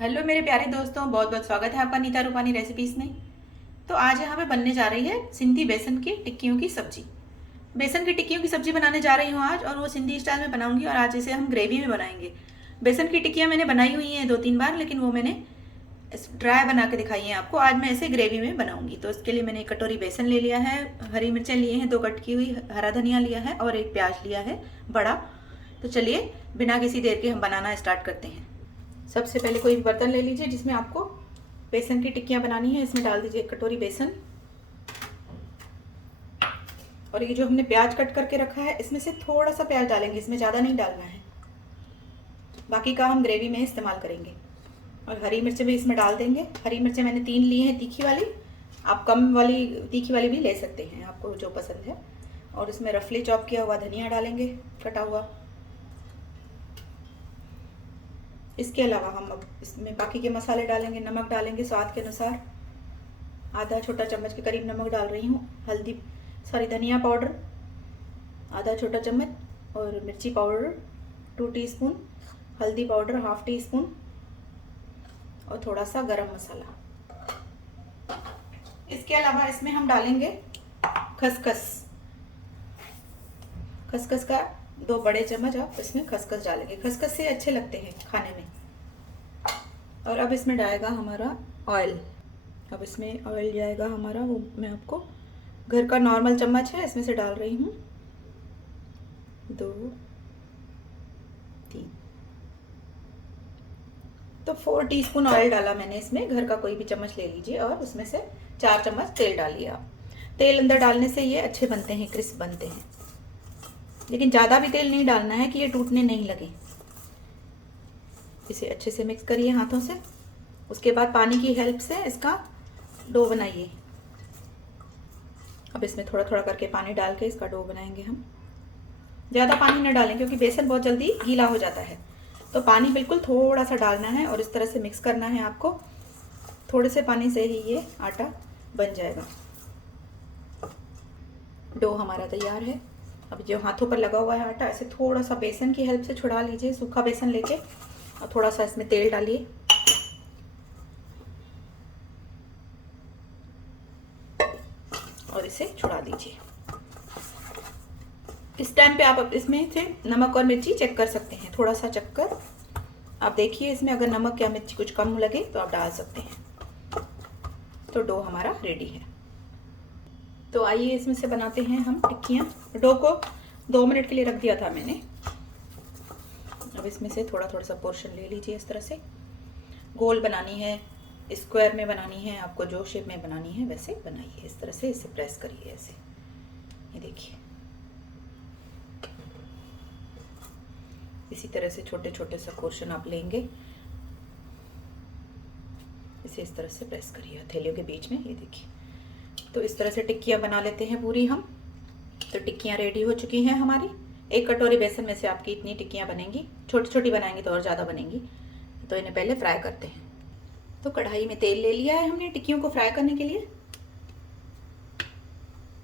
Hello मेरे प्यारे दोस्तों, बहुत बहुत स्वागत है आपका नीता रूपानी रेसिपीज़ में। तो आज यहाँ पे बनने जा रही है सिंधी बेसन की टिक्कियों की सब्जी। बेसन की टिक्कियों की सब्जी बनाने जा रही हूँ आज, और वो सिंधी स्टाइल में बनाऊंगी। और आज इसे हम ग्रेवी में बनाएंगे। बेसन की टिक्कियाँ मैंने बनाई हुई हैं 2-3 बार, लेकिन वो मैंने ड्राई बना के दिखाई है आपको। आज मैं इसे ग्रेवी में बनाऊंगी। तो इसके लिए मैंने 1 कटोरी बेसन ले लिया है, हरी मिर्चें लिए हैं 2 कट की हुई, हरा धनिया लिया है और 1 प्याज लिया है बड़ा। तो चलिए बिना किसी देर के हम बनाना स्टार्ट करते हैं। सबसे पहले कोई बर्तन ले लीजिए जिसमें आपको बेसन की टिक्कियाँ बनानी है। इसमें डाल दीजिए 1 कटोरी बेसन, और ये जो हमने प्याज कट करके रखा है इसमें से थोड़ा सा प्याज डालेंगे, इसमें ज़्यादा नहीं डालना है, बाकी का हम ग्रेवी में इस्तेमाल करेंगे। और हरी मिर्चें भी इसमें डाल देंगे। हरी मिर्चें मैंने 3 ली हैं तीखी वाली, आप कम वाली तीखी वाली भी ले सकते हैं, आपको जो पसंद है। और इसमें रफली चॉप किया हुआ धनिया डालेंगे, कटा हुआ। इसके अलावा हम अब इसमें बाकी के मसाले डालेंगे। नमक डालेंगे स्वाद के अनुसार, आधा छोटा चम्मच के करीब नमक डाल रही हूँ। धनिया पाउडर आधा छोटा चम्मच, और मिर्ची पाउडर 2 टीस्पून, हल्दी पाउडर 1/2 टीस्पून, और थोड़ा सा गरम मसाला। इसके अलावा इसमें हम डालेंगे खसखस। खसखस का 2 बड़े चम्मच आप इसमें खसखस डालेंगे, खसखस से अच्छे लगते हैं खाने में। और अब इसमें डालेगा हमारा ऑयल। अब इसमें ऑयल जाएगा हमारा, वो मैं आपको घर का नॉर्मल चम्मच है इसमें से डाल रही हूँ, 2 3। तो 4 टीस्पून ऑयल डाला मैंने इसमें, घर का कोई भी चम्मच ले लीजिए। और उसमें से 4 चम्मच तेल डालिए आप। तेल अंदर डालने से ये अच्छे बनते हैं, क्रिस्प बनते हैं। लेकिन ज़्यादा भी तेल नहीं डालना है कि ये टूटने नहीं लगे। इसे अच्छे से मिक्स करिए हाथों से। उसके बाद पानी की हेल्प से इसका डो बनाइए। अब इसमें थोड़ा थोड़ा करके पानी डाल के इसका डो बनाएंगे हम। ज़्यादा पानी न डालें क्योंकि बेसन बहुत जल्दी गीला हो जाता है। तो पानी बिल्कुल थोड़ा सा डालना है और इस तरह से मिक्स करना है आपको। थोड़े से पानी से ही ये आटा बन जाएगा। डो हमारा तैयार है। अब जो हाथों पर लगा हुआ है आटा, ऐसे थोड़ा सा बेसन की हेल्प से छुड़ा लीजिए, सूखा बेसन लेके, और थोड़ा सा इसमें तेल डालिए। और इसे छुड़ा दीजिए। इस टाइम पे आप इसमें से नमक और मिर्ची चेक कर सकते हैं, थोड़ा सा चेक कर आप देखिए इसमें, अगर नमक या मिर्ची कुछ कम लगे तो आप डाल सकते हैं। तो डो हमारा रेडी है। तो आइए इसमें से बनाते हैं हम टिक्कियाँ। डो को 2 मिनट के लिए रख दिया था मैंने। अब इसमें से थोड़ा थोड़ा सा पोर्शन ले लीजिए। इस तरह से गोल बनानी है, स्क्वायर में बनानी है, आपको जो शेप में बनानी है वैसे बनाइए। इस तरह से इसे प्रेस करिए ऐसे, ये देखिए। इसी तरह से छोटे छोटे सा पोर्शन आप लेंगे, इसे इस तरह से प्रेस करिए हथेलियों के बीच में, ये देखिए। तो इस तरह से टिक्कियाँ बना लेते हैं पूरी हम। तो टिक्कियाँ रेडी हो चुकी हैं हमारी। 1 कटोरी बेसन में से आपकी इतनी टिक्कियाँ बनेंगी। छोटी छोटी बनाएंगी तो और ज़्यादा बनेंगी। तो इन्हें पहले फ्राई करते हैं। तो कढ़ाई में तेल ले लिया है हमने टिक्कियों को फ्राई करने के लिए।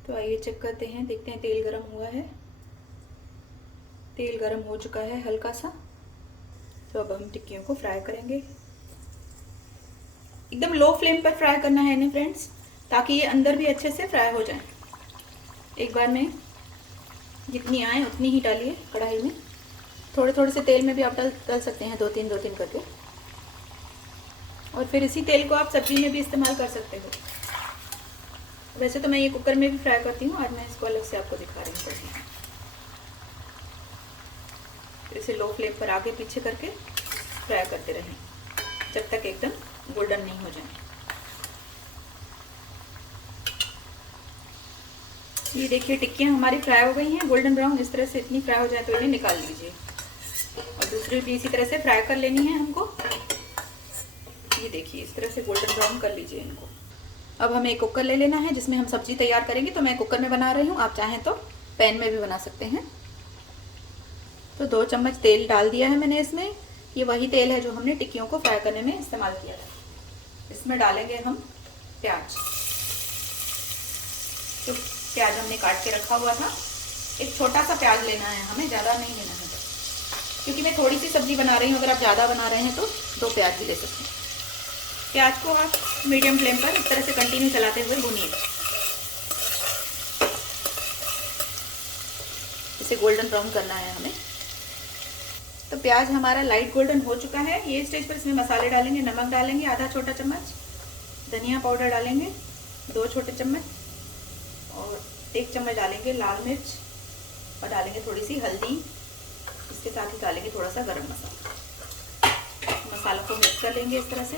तो आइए चेक करते हैं, देखते हैं तेल गरम हुआ है। तेल गरम हो चुका है हल्का सा। तो अब हम टिक्कियों को फ्राई करेंगे। एकदम लो फ्लेम पर फ्राई करना है इन्हें फ्रेंड्स, ताकि ये अंदर भी अच्छे से फ्राई हो जाए। एक बार में जितनी आए उतनी ही डालिए कढ़ाई में। थोड़े थोड़े से तेल में भी आप डाल सकते हैं, 2-3 करके। और फिर इसी तेल को आप सब्जी में भी इस्तेमाल कर सकते हो। वैसे तो मैं ये कुकर में भी फ्राई करती हूँ, आज मैं इसको अलग से आपको दिखा रही हूँ। इसे लो फ्लेम पर आगे पीछे करके फ्राई करते रहें जब तक एकदम गोल्डन नहीं हो जाए। ये देखिए टिक्कियाँ हमारी फ्राई हो गई हैं गोल्डन ब्राउन। इस तरह से इतनी फ्राई हो जाए तो इन्हें निकाल लीजिए। और दूसरी भी इसी तरह से फ्राई कर लेनी है हमको। ये देखिए इस तरह से गोल्डन ब्राउन कर लीजिए इनको। अब हमें एक कुकर ले लेना है जिसमें हम सब्जी तैयार करेंगे। तो मैं कुकर में बना रही हूँ, आप चाहें तो पैन में भी बना सकते हैं। तो 2 चम्मच तेल डाल दिया है मैंने इसमें। ये वही तेल है जो हमने टिक्कियों को फ्राई करने में इस्तेमाल किया था। इसमें डालेंगे हम प्याज। तो प्याज हमने काट के रखा हुआ था। एक छोटा सा प्याज लेना है हमें, ज़्यादा नहीं लेना है। क्योंकि मैं थोड़ी सी सब्जी बना रही हूँ, अगर आप ज़्यादा बना रहे हैं तो 2 प्याज भी ले सकते हैं। प्याज को आप मीडियम फ्लेम पर इस तरह से कंटिन्यू चलाते हुए भूनिए, इसे गोल्डन ब्राउन करना है हमें। तो प्याज हमारा लाइट गोल्डन हो चुका है। ये स्टेज पर इसमें मसाले डालेंगे। नमक डालेंगे आधा छोटा चम्मच, धनिया पाउडर डालेंगे 2 छोटे चम्मच, और 1 चम्मच डालेंगे लाल मिर्च, और डालेंगे थोड़ी सी हल्दी। इसके साथ ही डालेंगे थोड़ा सा गरम मसाला। मसालों को मिक्स कर लेंगे इस तरह से,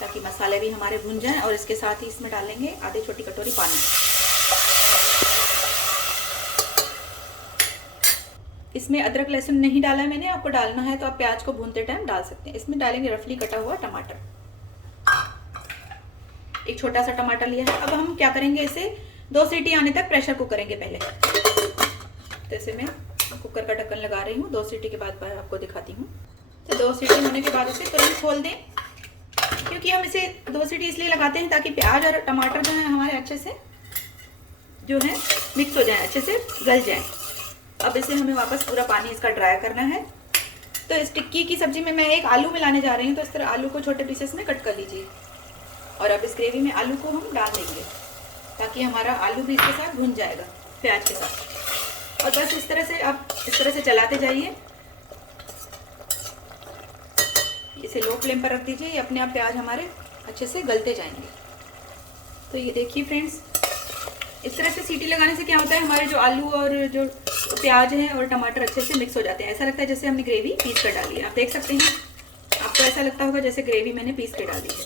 ताकि मसाले भी हमारे भुन जाएं। और इसके साथ ही इसमें डालेंगे आधी छोटी कटोरी पानी। इसमें अदरक लहसुन नहीं डाला है मैंने, आपको डालना है तो आप प्याज को भूनते टाइम डाल सकते हैं। इसमें डालेंगे रफली कटा हुआ टमाटर, 1 छोटा सा टमाटर लिया है। अब हम क्या करेंगे, इसे 2 सीटी आने तक प्रेशर कुक करेंगे पहले। तो इसे मैं कुकर का ढक्कन लगा रही हूँ, 2 सीटी के बाद आपको दिखाती हूँ। तो 2 सीटी होने के बाद इसे तुरंत खोल दें, क्योंकि हम इसे 2 सीटी इसलिए लगाते हैं ताकि प्याज और टमाटर जो है हमारे अच्छे से जो है मिक्स हो जाए, अच्छे से गल जाए। अब इसे हमें वापस पूरा पानी इसका ड्राई करना है। तो इस टिक्की की सब्जी में मैं 1 आलू मिलाने जा रही हूँ। तो इस तरह आलू को छोटे पीसेस में कट कर लीजिए, और अब इस ग्रेवी में आलू को हम डाल देंगे, ताकि हमारा आलू भी इसके साथ भुन जाएगा प्याज के साथ। और बस इस तरह से आप इस तरह से चलाते जाइए, इसे लो फ्लेम पर रख दीजिए। ये अपने आप प्याज हमारे अच्छे से गलते जाएंगे। तो ये देखिए फ्रेंड्स, इस तरह से सीटी लगाने से क्या होता है, हमारे जो आलू और जो प्याज है और टमाटर अच्छे से मिक्स हो जाते हैं। ऐसा लगता है जैसे हमने ग्रेवी पीस कर डाली है। आप देख सकते हैं, आपको ऐसा लगता होगा जैसे ग्रेवी मैंने पीस के डाली है।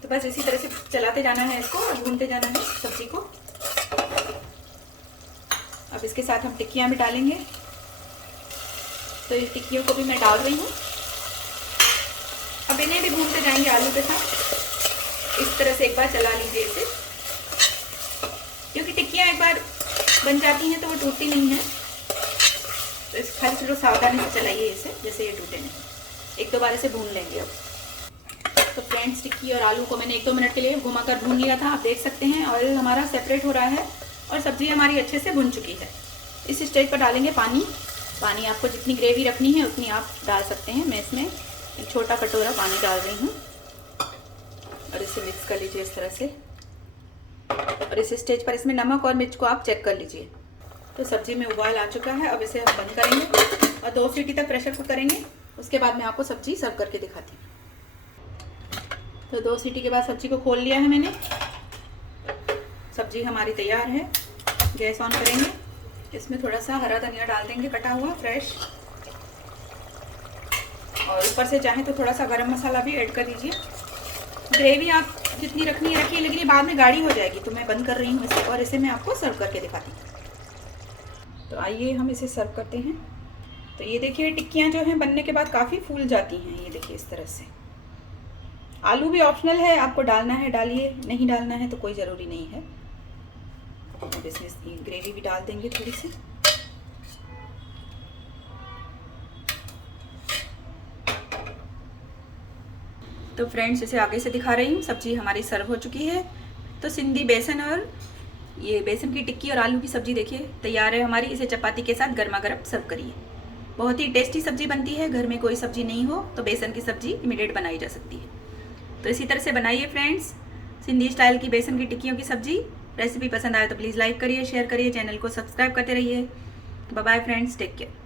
तो बस इसी तरह से चलाते जाना है इसको, और भूनते जाना है सब्जी को। अब इसके साथ हम टिक्कियाँ भी डालेंगे। तो ये टिक्कियों को भी मैं डाल रही हूँ। अब इन्हें भी भूनते जाएंगे आलू के साथ। इस तरह से एक बार चला लीजिए इसे, क्योंकि टिक्कियाँ एक बार बन जाती हैं तो वो टूटती नहीं है। तो इस खाली थोड़ा सावधानी से चलाइए इसे, जैसे ये टूटे नहीं। 1-2 बार इसे भून लेंगे। अब तो फ्रेंड्स, टिक्की और आलू को मैंने 1-2 मिनट के लिए घुमाकर भून लिया था। आप देख सकते हैं ऑयल हमारा सेपरेट हो रहा है और सब्जी हमारी अच्छे से भुन चुकी है। इस स्टेज पर डालेंगे पानी। पानी आपको जितनी ग्रेवी रखनी है उतनी आप डाल सकते हैं। मैं इसमें 1 छोटा कटोरा पानी डाल रही हूँ, और इसे मिक्स कर लीजिए इस तरह से। और इस स्टेज पर इसमें नमक और मिर्च को आप चेक कर लीजिए। तो सब्जी में उबाल आ चुका है। अब इसे हम बंद करेंगे और 2 सीटी तक प्रेशर कुक करेंगे। उसके बाद मैं आपको सब्जी सर्व करके दिखाती हूँ। तो 2 सीटी के बाद सब्जी को खोल लिया है मैंने। सब्जी हमारी तैयार है। गैस ऑन करेंगे। इसमें थोड़ा सा हरा धनिया डाल देंगे कटा हुआ फ्रेश, और ऊपर से चाहें तो थोड़ा सा गरम मसाला भी ऐड कर दीजिए। ग्रेवी आप जितनी रखनी है रखिए, लेकिन ये बाद में गाढ़ी हो जाएगी। तो मैं बंद कर रही हूँ इसे, और इसे मैं आपको सर्व करके दिखाती हूँ। तो आइए हम इसे सर्व करते हैं। तो ये देखिए, टिक्कियाँ जो हैं बनने के बाद काफ़ी फूल जाती हैं। ये देखिए इस तरह से। आलू भी ऑप्शनल है, आपको डालना है डालिए, नहीं डालना है तो कोई ज़रूरी नहीं है। अब इसमें ग्रेवी भी डाल देंगे थोड़ी सी। तो फ्रेंड्स, इसे आगे से दिखा रही हूँ। सब्जी हमारी सर्व हो चुकी है। तो सिंधी बेसन और ये बेसन की टिक्की और आलू की सब्जी देखिए तैयार है हमारी। इसे चपाती के साथ गर्मा गर्म सर्व करिए। बहुत ही टेस्टी सब्जी बनती है। घर में कोई सब्जी नहीं हो तो बेसन की सब्जी इमीडिएट बनाई जा सकती है। तो इसी तरह से बनाइए फ्रेंड्स सिंधी स्टाइल की बेसन की टिक्कियों की सब्जी। रेसिपी पसंद आए तो प्लीज़ लाइक करिए, शेयर करिए, चैनल को सब्सक्राइब करते रहिए। Bye bye friends, take care.